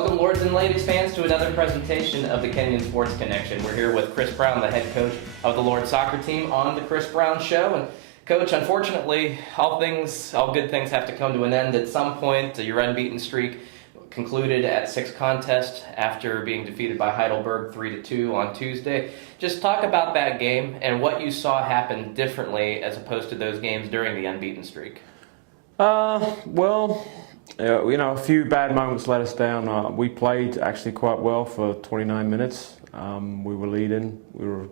Welcome, Lords and Ladies fans, to another presentation of the Kenyon Sports Connection. We're here with Chris Brown, the head coach of the Lords soccer team, on the Chris Brown Show. And Coach, unfortunately, all good things have to come to an end at some point. Your unbeaten streak concluded at 6 contests after being defeated by Heidelberg 3-2 on Tuesday. Just talk about that game and what you saw happen differently as opposed to those games during the unbeaten streak. A few bad moments let us down. We played actually quite well for 29 minutes. We were leading. We were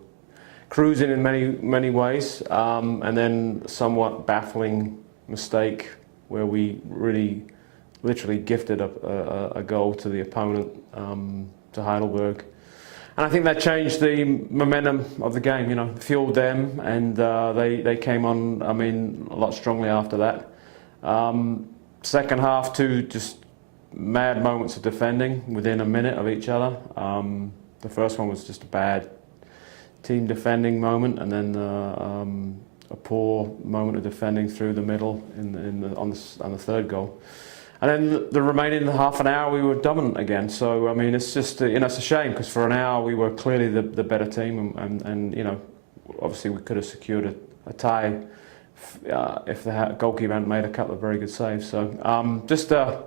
cruising in many ways. And then somewhat baffling mistake where we really literally gifted a goal to the opponent, to Heidelberg. And I think that changed the momentum of the game, fueled them, and they came on, a lot strongly after that. Second half, two just mad moments of defending within a minute of each other. The first one was just a bad team defending moment, and then a poor moment of defending through the middle on the third goal. And then the remaining half an hour, we were dominant again. So it's just it's a shame, because for an hour we were clearly the better team, and obviously we could have secured a tie if the goalkeeper hadn't made a couple of very good saves. So just a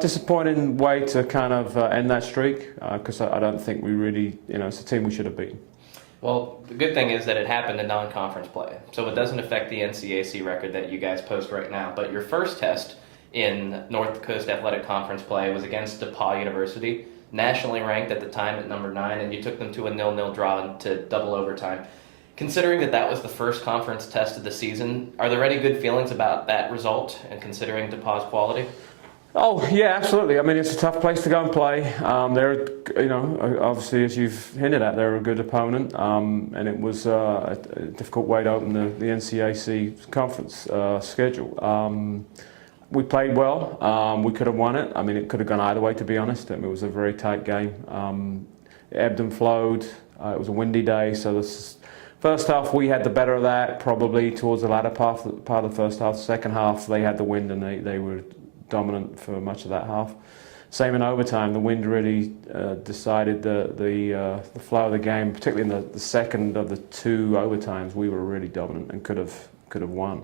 disappointing way to kind of end that streak, because I don't think we really, it's a team we should have beaten. Well, the good thing is that it happened in non-conference play, so it doesn't affect the NCAC record that you guys post right now. But your first test in North Coast Athletic Conference play was against DePauw University, nationally ranked at the time at number 9, and you took them to a 0-0 draw to double overtime. Considering that was the first conference test of the season, are there any good feelings about that result, and considering DePauw's quality? Oh yeah, absolutely. It's a tough place to go and play. They're, obviously, as you've hinted at, they're a good opponent, and it was a difficult way to open the NCAC conference schedule. We played well. We could have won it. It could have gone either way, to be honest. It was a very tight game. It ebbed and flowed. It was a windy day, so first half we had the better of that, probably towards the latter part of the first half. Second half they had the wind, and they were dominant for much of that half. Same in overtime. The wind really decided the flow of the game, particularly in the second of the 2 overtimes. We were really dominant and could have won.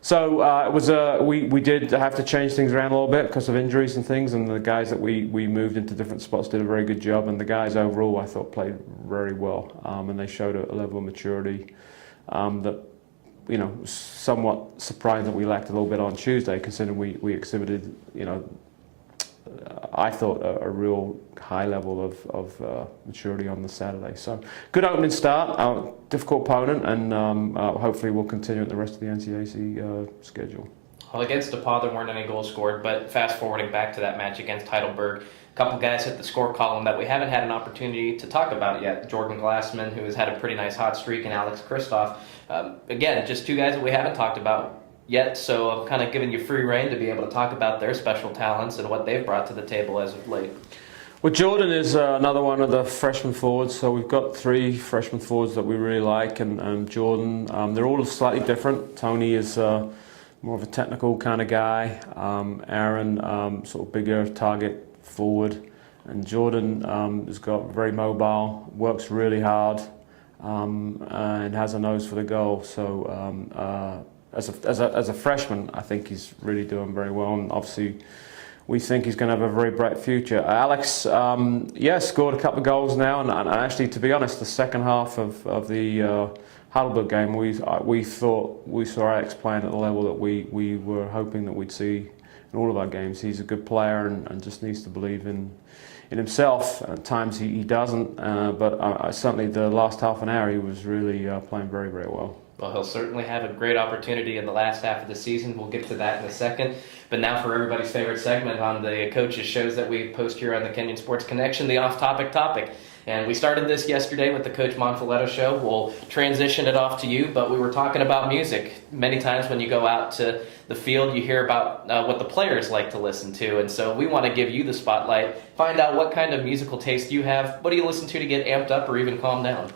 So it was we did have to change things around a little bit because of injuries and things, and the guys that we moved into different spots did a very good job, and the guys overall I thought played very well, and they showed a level of maturity that was somewhat surprising that we lacked a little bit on Tuesday, considering we exhibited I thought a real high level of maturity on the Saturday. So good opening start, difficult opponent, and hopefully we'll continue at the rest of the NCAC schedule. Well, against DePauw there weren't any goals scored, but fast forwarding back to that match against Heidelberg, a couple guys hit the score column that we haven't had an opportunity to talk about yet. Jordan Glassman, who has had a pretty nice hot streak, and Alex Kristoff. Again, just 2 guys that we haven't talked about yet, so I'm kind of giving you free rein to be able to talk about their special talents and what they've brought to the table as of late. Well, Jordan is another one of the freshman forwards, so we've got 3 freshman forwards that we really like, and Jordan, they're all slightly different. Tony is more of a technical kind of guy, Aaron sort of bigger target forward, and Jordan has got very mobile, works really hard, and has a nose for the goal. So as a freshman, I think he's really doing very well, and obviously we think he's going to have a very bright future. Alex, scored a couple of goals now, and actually, to be honest, the second half of the Heidelberg game, we thought we saw Alex playing at the level that we were hoping that we'd see in all of our games. He's a good player and just needs to believe in himself. At times he doesn't, but certainly the last half an hour he was really playing very, very well. Well, he'll certainly have a great opportunity in the last half of the season. We'll get to that in a second. But now for everybody's favorite segment on the coaches' shows that we post here on the Kenyon Sports Connection, the off-topic topic. And we started this yesterday with the Coach Monfiletto show. We'll transition it off to you, but we were talking about music. Many times when you go out to the field, you hear about what the players like to listen to. And so we want to give you the spotlight, find out what kind of musical taste you have. What do you listen to get amped up or even calm down?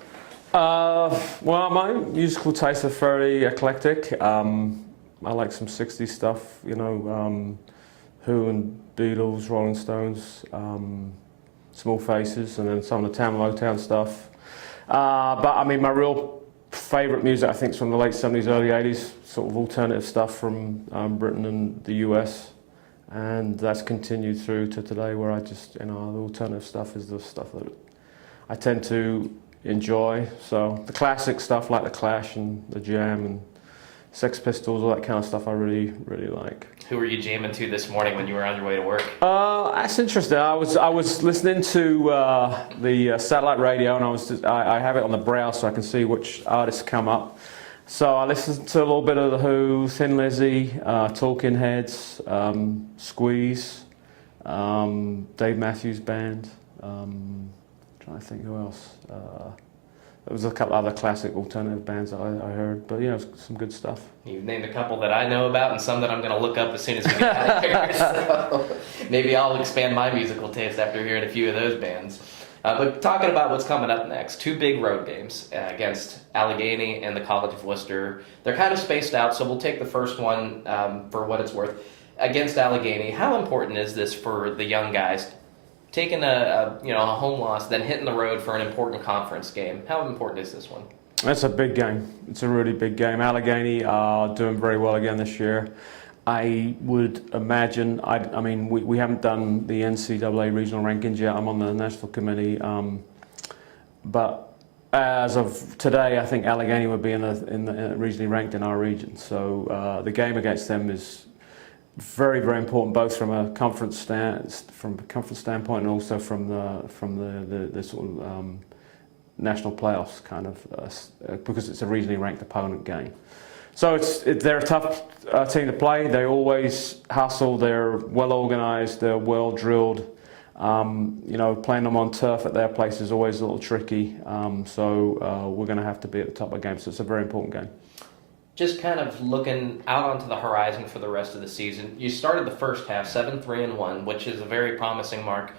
Well, my musical tastes are fairly eclectic. I like some 60s stuff, Who and Beatles, Rolling Stones, Small Faces, and then some of the Town Motown stuff. But I mean, my real favourite music, I think, is from the late 70s, early 80s, sort of alternative stuff from Britain and the US. And that's continued through to today, where I just, the alternative stuff is the stuff that I tend to enjoy. So the classic stuff like The Clash and The Jam and Sex Pistols, all that kind of stuff I really, really like. Who were you jamming to this morning when you were on your way to work? That's interesting. I was listening to the satellite radio, and I have it on the browser so I can see which artists come up. So I listened to a little bit of The Who, Thin Lizzy, Talking Heads, Squeeze, Dave Matthews Band. Trying to think who else. There was a couple other classic alternative bands that I heard, but yeah, it was some good stuff. You've named a couple that I know about and some that I'm going to look up as soon as we get out of here. So maybe I'll expand my musical taste after hearing a few of those bands. But talking about what's coming up next, 2 big road games against Allegheny and the College of Worcester. They're kind of spaced out, so we'll take the first one for what it's worth. Against Allegheny, how important is this for the young guys? Taking a home loss, then hitting the road for an important conference game. How important is this one? It's a big game. It's a really big game. Allegheny are doing very well again this year. I would imagine, I mean, we haven't done the NCAA regional rankings yet. I'm on the national committee. But as of today, I think Allegheny would be in the regionally ranked in our region. So the game against them is very, very important, both from a conference standpoint and also from the sort of national playoffs kind of because it's a regionally ranked opponent game. So they're a tough team to play. They always hustle. They're well organised. They're well drilled. Playing them on turf at their place is always a little tricky. So we're going to have to be at the top of the game. So it's a very important game. Just kind of looking out onto the horizon for the rest of the season. You started the first half 7-3-1, which is a very promising mark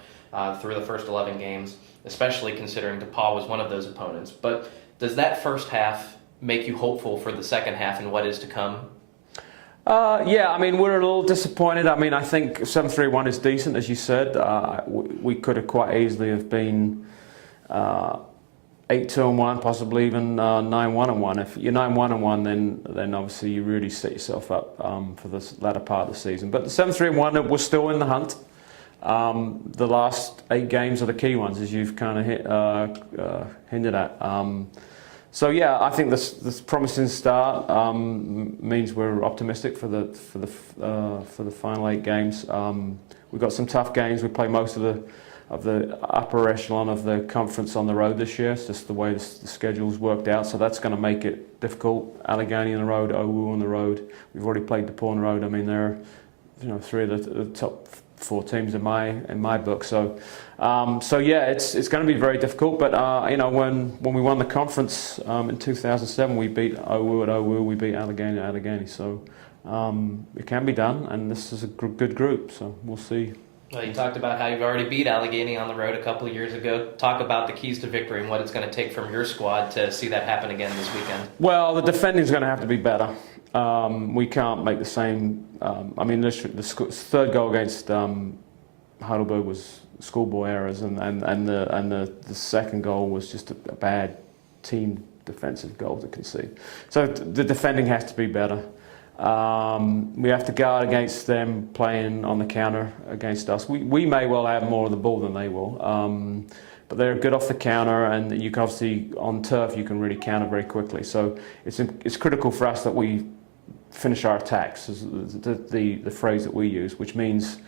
through the first 11 games, especially considering DePauw was one of those opponents. But does that first half make you hopeful for the second half and what is to come? Yeah, I mean, we're a little disappointed. I mean, I think 7-3-1 is decent, as you said. We could have quite easily have been 8-2-1, possibly even 9-1-1. If you're 9-1-1, then obviously you really set yourself up for the latter part of the season. But the 7-3-1, we're still in the hunt. The last 8 games are the key ones, as you've kind of hinted at. So yeah, I think this promising start means we're optimistic for the final 8 games. We've got some tough games. We play most of the upper echelon of the conference on the road this year. It's just the way the schedule's worked out, so that's going to make it difficult. Allegheny on the road, OWU on the road. We've already played DePauw on the road. I mean, they're 3 of the top 4 teams in my book. So yeah, it's going to be very difficult. But when we won the conference in 2007, we beat OWU at OWU. We beat Allegheny at Allegheny. So it can be done, and this is a good group. So we'll see. Well, you talked about how you've already beat Allegheny on the road a couple of years ago. Talk about the keys to victory and what it's going to take from your squad to see that happen again this weekend. Well, the defending is going to have to be better. We can't make the same. The third goal against Heidelberg was schoolboy errors, and the second goal was just a bad team defensive goal to concede. So the defending has to be better. We have to guard against them playing on the counter against us. We may well have more of the ball than they will, but they're good off the counter, and you can obviously on turf you can really counter very quickly. So it's critical for us that we finish our attacks, is the phrase that we use, which means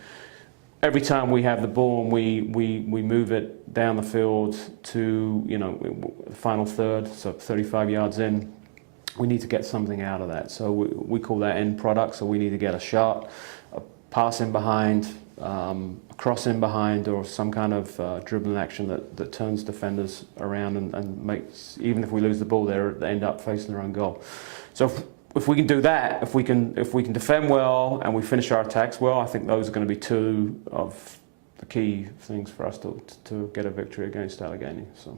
every time we have the ball and we move it down the field to the final third, so 35 yards in. We need to get something out of that. So we call that end product. So we need to get a shot, a pass in behind, a cross in behind, or some kind of dribbling action that turns defenders around and makes, even if we lose the ball, they end up facing their own goal. So if we can do that, if we can defend well and we finish our attacks well, I think those are going to be 2 of the key things for us to get a victory against Allegheny. So.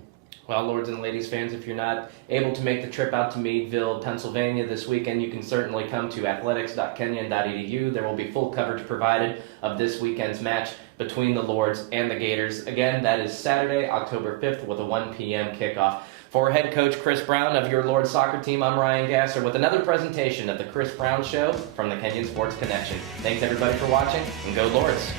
Well, Lords and Ladies fans, if you're not able to make the trip out to Meadville, Pennsylvania this weekend, you can certainly come to athletics.kenyon.edu. There will be full coverage provided of this weekend's match between the Lords and the Gators. Again, that is Saturday, October 5th with a 1 p.m. kickoff. For head coach Chris Brown of your Lords soccer team, I'm Ryan Gasser with another presentation of the Chris Brown Show from the Kenyon Sports Connection. Thanks everybody for watching, and go Lords!